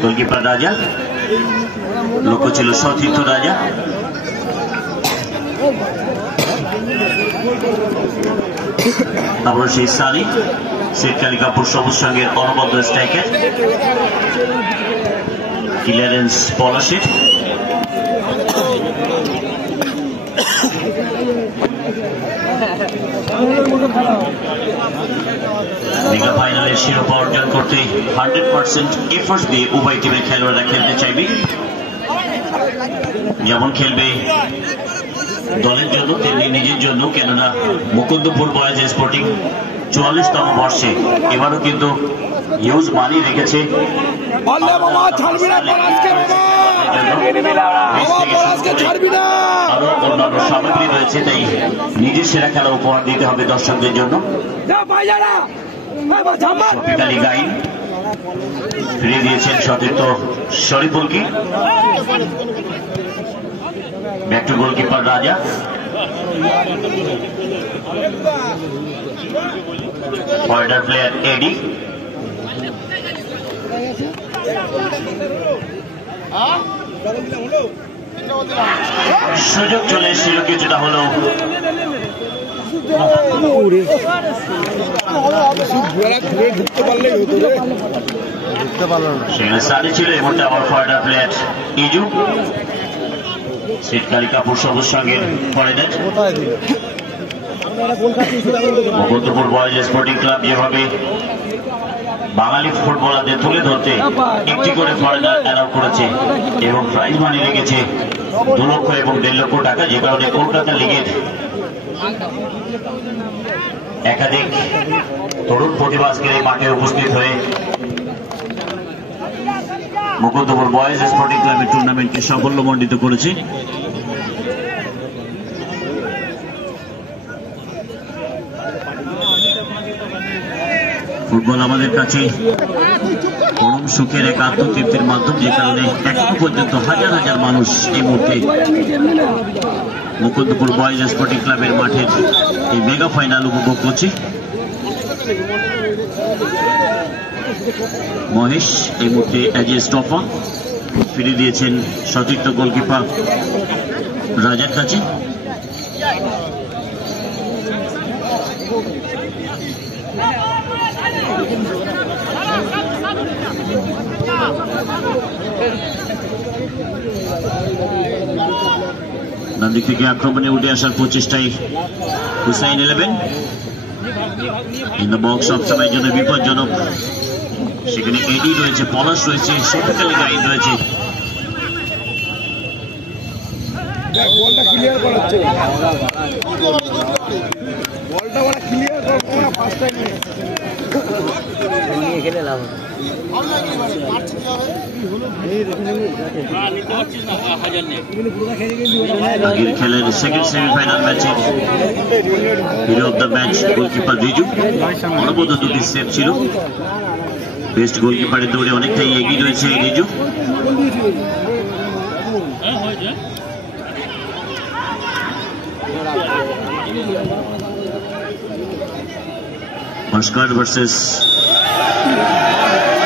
Goalkeeper রাজা, লক্ষ্য ছিল সতীর্থ রাজা। তারপর সেই সানি, শীতকালী কাপুর সবুজ সঙ্গের অনবদ্য স্ট্রাইকার, ক্লিয়ারেন্স পলাশির। মেগা ফাইনালের শিরোপা অর্জন করতে 100% এফোর্ট দিয়ে উভয় টিমের খেলোয়াড়রা খেলতে চাইবে। যেমন খেলবে দলের জন্য তেমনি নিজের জন্য, কেননা মুকুন্দপুর বয়েজ স্পোর্টিং 44তম বর্ষে এবারও কিন্তু হিউজ মানি রেখেছে। আরো অন্যান্য সামগ্রী রয়েছে, তাই নিজের সেরা খেলা উপহার দিতে হবে দর্শকদের জন্য। শফিক আলী গাইন ফিরিয়ে দিয়েছেন সতীর্থ শরীফুলকে। ব্যাক টু গোলকিপার রাজা। ফরওয়ার্ড প্লেয়ার এডি। সুযোগ চলে এসেছিল, কিছুটা হলো সেখানে সারি ছিল। এমনটা আবার ফরওয়ার্ড প্লেয়ার ইজু, শীতকালী কাপুর সবুজ সঙ্গের forward. Mukundapur boys sporting club যেভাবে বাঙালি ফুটবলারদের তুলে ধরতে একটি করে ফরওয়ার্ড অ্যালাউ করেছে এবং প্রাইজ মানি রেখেছে 2 লক্ষ এবং 1.5 লক্ষ টাকা, যে কারণে কলকাতা লিগের একাধিক তরুণ প্রতিভা আজকের এই মাঠে উপস্থিত হয়ে মুকুন্দপুর বয়েজ স্পোর্টিং ক্লাবের টুর্নামেন্টকে সাফল্যমণ্ডিত করেছে। ফুটবল আমাদের কাছে পরম সুখের এক আত্মতৃপ্তির মাধ্যম, যে কারণে এখনো পর্যন্ত হাজার হাজার মানুষ এই মুহূর্তে মুকুন্দপুর বয়েজ স্পোর্টিং ক্লাবের মাঠের এই মেগা ফাইনাল উপভোগ করছে। মহেশ এই মুহূর্তে অ্যাজ এ স্টপার ফিরিয়ে দিয়েছেন সতীর্থ গোলকিপার রাজার কাছে। ডান দিক থেকে আক্রমণে উঠে আসার প্রচেষ্টায় হুসাইন 11 ইন দ্য বক্স, সবসময়ের জন্য বিপজ্জনক। সেখানে এডি রয়েছে, পলাশ রয়েছে, শফিক আলী গাইন রয়েছে। বলটা ক্লিয়ার করাচ্ছে, বলটা ওরা ক্লিয়ার করবো না, ফার্স্ট টাইম নিয়ে খেলে লাভ আগের খেলের সেকেন্ড সেমিফাইনাল ম্যাচের hero of the match goalkeeper Riju. অনবদ্য 2টি সেভ ছিল। বেস্ট গোলকিপারের দৌড়ে অনেকটাই এগিয়ে রয়েছে রিজু। ভাস্কর ভার্সেস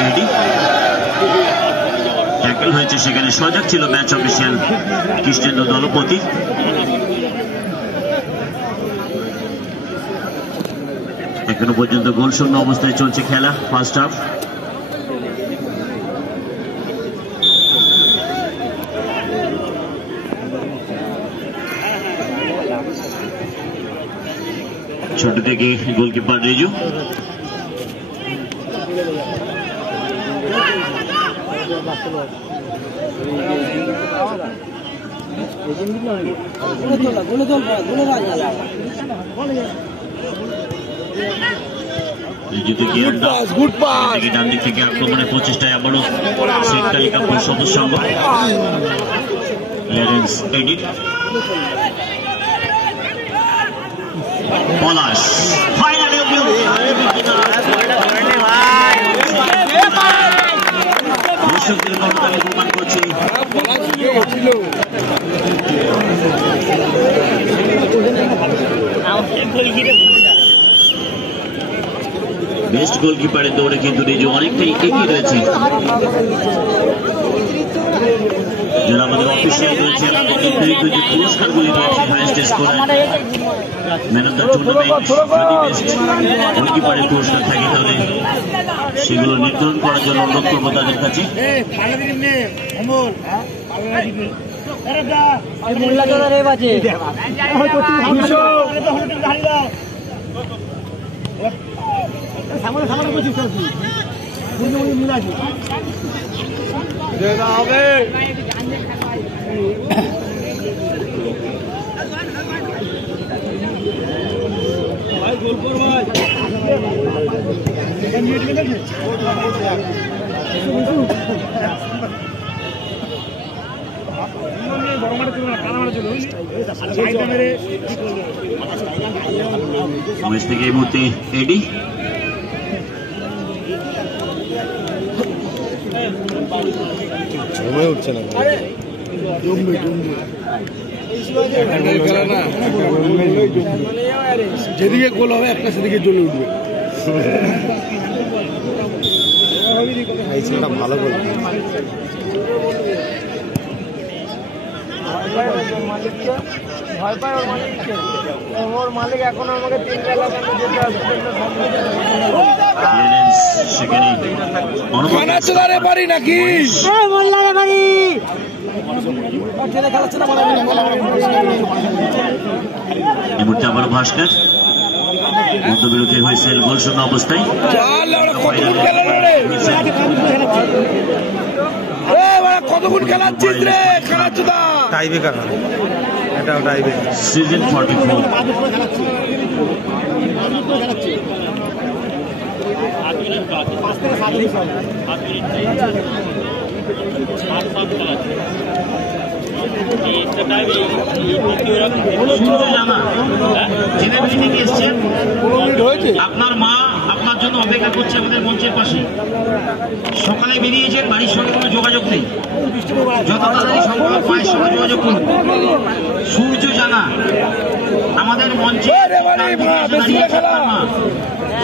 এডি। ট্যাকল হয়েছে, সেখানে সজাগ ছিল ম্যাচ অফিসিয়াল কৃষ্ণেন্দ্র দলপতি। এখনো পর্যন্ত গোল শূন্য অবস্থায় চলছে খেলা, ফার্স্ট হাফ। ছোট থেকে গোলকিপার রিজু। ডান দিক থেকে আক্রমণের প্রচেষ্টায় আবারও শীতকালী কাপুর সবুজ সংঘ। Clearance edit. পলাশ ফাইনালে দর্শকদের করতালি প্রমাণ করছে বেশ বেস্ট গোলকিপারের দৌড়ে কিন্তু নিজে অনেকটাই এগিয়ে রয়েছে। যারা আমাদের অফিসিয়াল রয়েছে নির্ধারিত যে পুরস্কারগুলি রয়েছে highest scorer, man of the tournament, যদি বেস্ট গোলকিপারের পুরস্কার থাকে তাহলে সেগুলো নির্ধারণ করার জন্য অনুরোধ করবো তাদের কাছে। সমাজ থেকে এই মুহূর্তে এডি উঠছে না খেলা না, যেদিকে গোল হবে একটা সেদিকে জ্বলে উঠবে। ভালো গোল ভয় পায় ওর মালিককে, ওর মালিক এখন আমাকে 3 বেলা যেতে হবে। পারি নাকি আবার ভাস্কর মধ্যবিরতি হয়েছে গোল শূন্য অবস্থায়। কতক্ষণ খেলাচ্ছিস রে, টাইব্রেকার, এটাও টাইব্রেকার। সিজন 44 আপনার মা আপনার জন্য অপেক্ষা করছে আমাদের মঞ্চের পাশে। সকালে বেরিয়েছেন, বাড়ির সঙ্গে কোনো যোগাযোগ নেই, যত তাড়াতাড়ি সম্ভব মায়ের সঙ্গে যোগাযোগ করুন। সূর্য জানা আমাদের মঞ্চে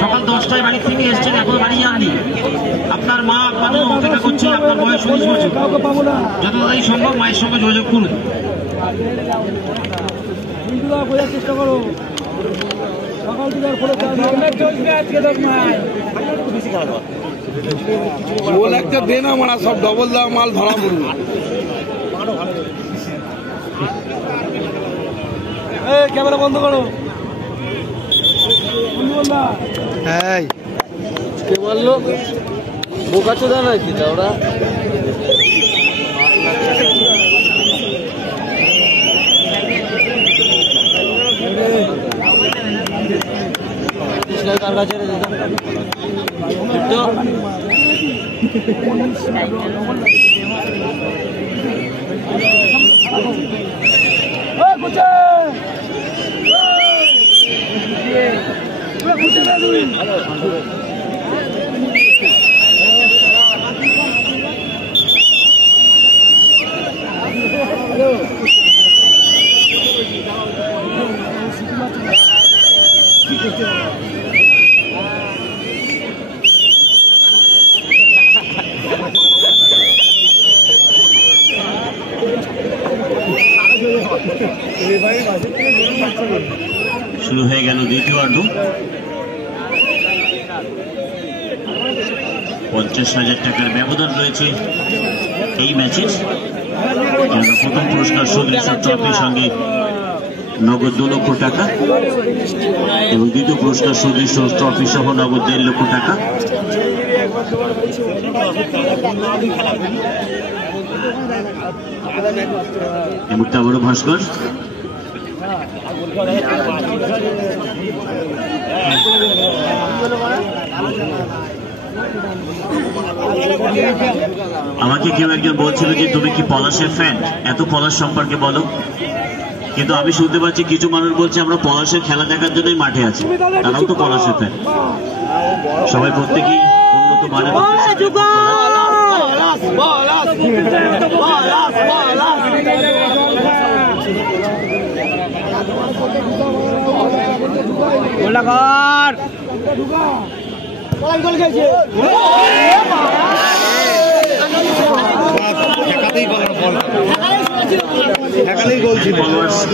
সকাল 10টায় বাড়ি থেকে এসছেন, এখনো বাড়ি যাননি। আপনার মা আপনার জন্য অপেক্ষা করছে, আপনার বয়স 19 বছর, যত তাড়াতাড়ি সম্ভব মায়ের সঙ্গে যোগাযোগ করুন। বোঝার চেষ্টা করো, সকাল থেকে গোল একটা দে না, মারা সব ডবল দেওয়া মাল ধরা পড়বে। ক্যামেরা বন্ধ করো। কে বললো বোকা চোদা নাকি ওরা? কার কাছে শুরু হয়ে গেল দ্বিতীয়ার্ধ। 50,000 টাকার ব্যবধান রয়েছে এই ম্যাচে। প্রথম পুরস্কার সুদৃশ্য ট্রফির সঙ্গে নগদ 2 লক্ষ টাকা এবং দ্বিতীয় পুরস্কার সুদৃশ্য ট্রফি সহ নগদ 1.5 লক্ষ টাকা। এমনটা বড় ভাস্কর আমাকে কেউ একজন বলছিল যে তুমি কি পলাশের ফ্যান, এত পলাশ সম্পর্কে বলো। কিন্তু আমি শুনতে পাচ্ছি কিছু মানুষ বলছে আমরা পলাশের খেলা দেখার জন্যই মাঠে আছি, তারাও তো পলাশের ফ্যান। সবাই প্রত্যেকেই উন্নত মানের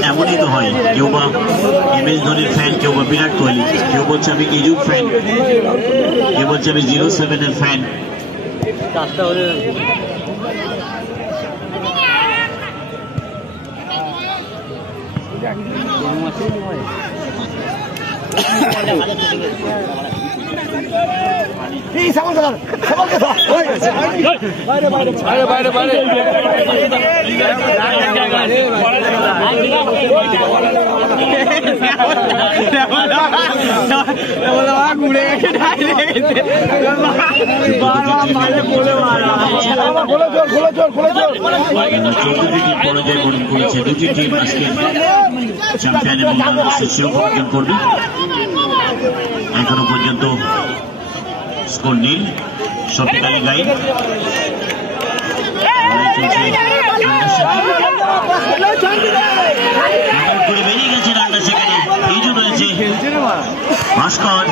এমনই তো হয়, কেউ বা MS ধোনির ফ্যান, কেউ বা বিরাট কোহলি, কেউ বলছে আমি ইজুব ফ্যান, কেউ বলছে আমি 07 এর ফ্যান। দুটি টিম আজকে চ্যাম্পিয়ন এবং শিরোপা অর্জন করবে। এখনো পর্যন্ত স্কোর নীল। শফিক আলী গাইড করে বেরিয়ে গেছে রানটা, সেখানে ইজু রয়েছে ভাস্কর।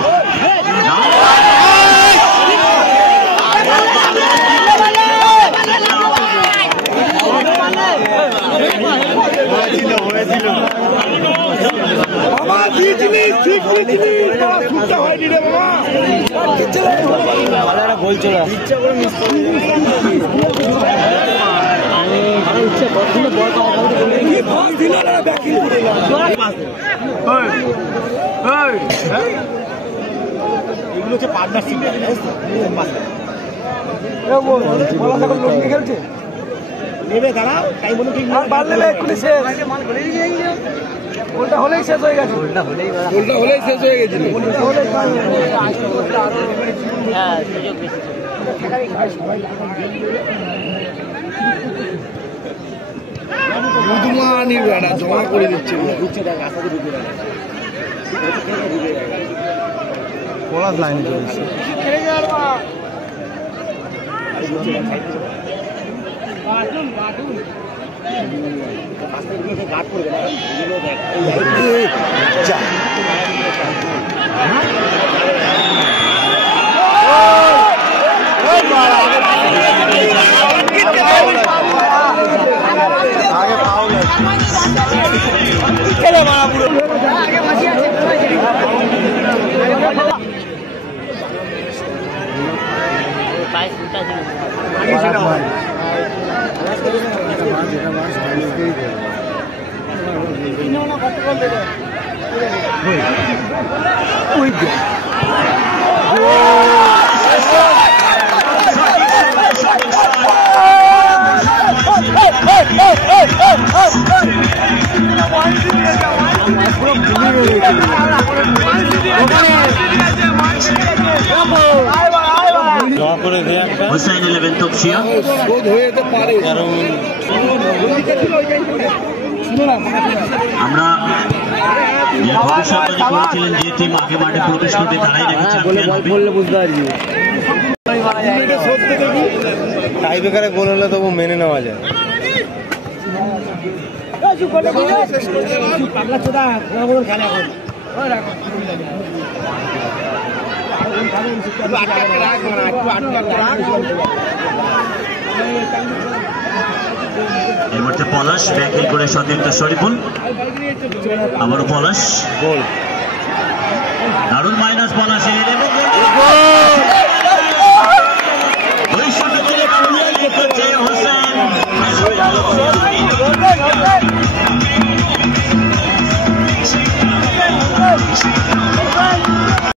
এগুলো হচ্ছে পার্টনারশিপ খেলছে নেবে দাঁড়াও তাই বলে ঠিক গোলটা হলেই শেষ হয়ে গেছে, গোলটা হলেই শেষ হয়ে গেছিল। বুধমানির বেড়া জমা করে দিচ্ছে, পলাশ লাইনে চলেছে। হুসাইন 11 তপসিয়া আমরা ভবিষ্যৎবাণী করেছিলেন যে টিম আগে মাঠে প্রবেশ করবে তারাই নাকি চ্যাম্পিয়ন হবে। টাই ব্রেকারে গোল হলে তবু মেনে নেওয়া যায়। এই মুহূর্তে পলাশ ব্যাকিং করে সতীর্থ শরীফুল, আবারও পলাশ গোল, দারুণ মাইনাস পলাশের এবং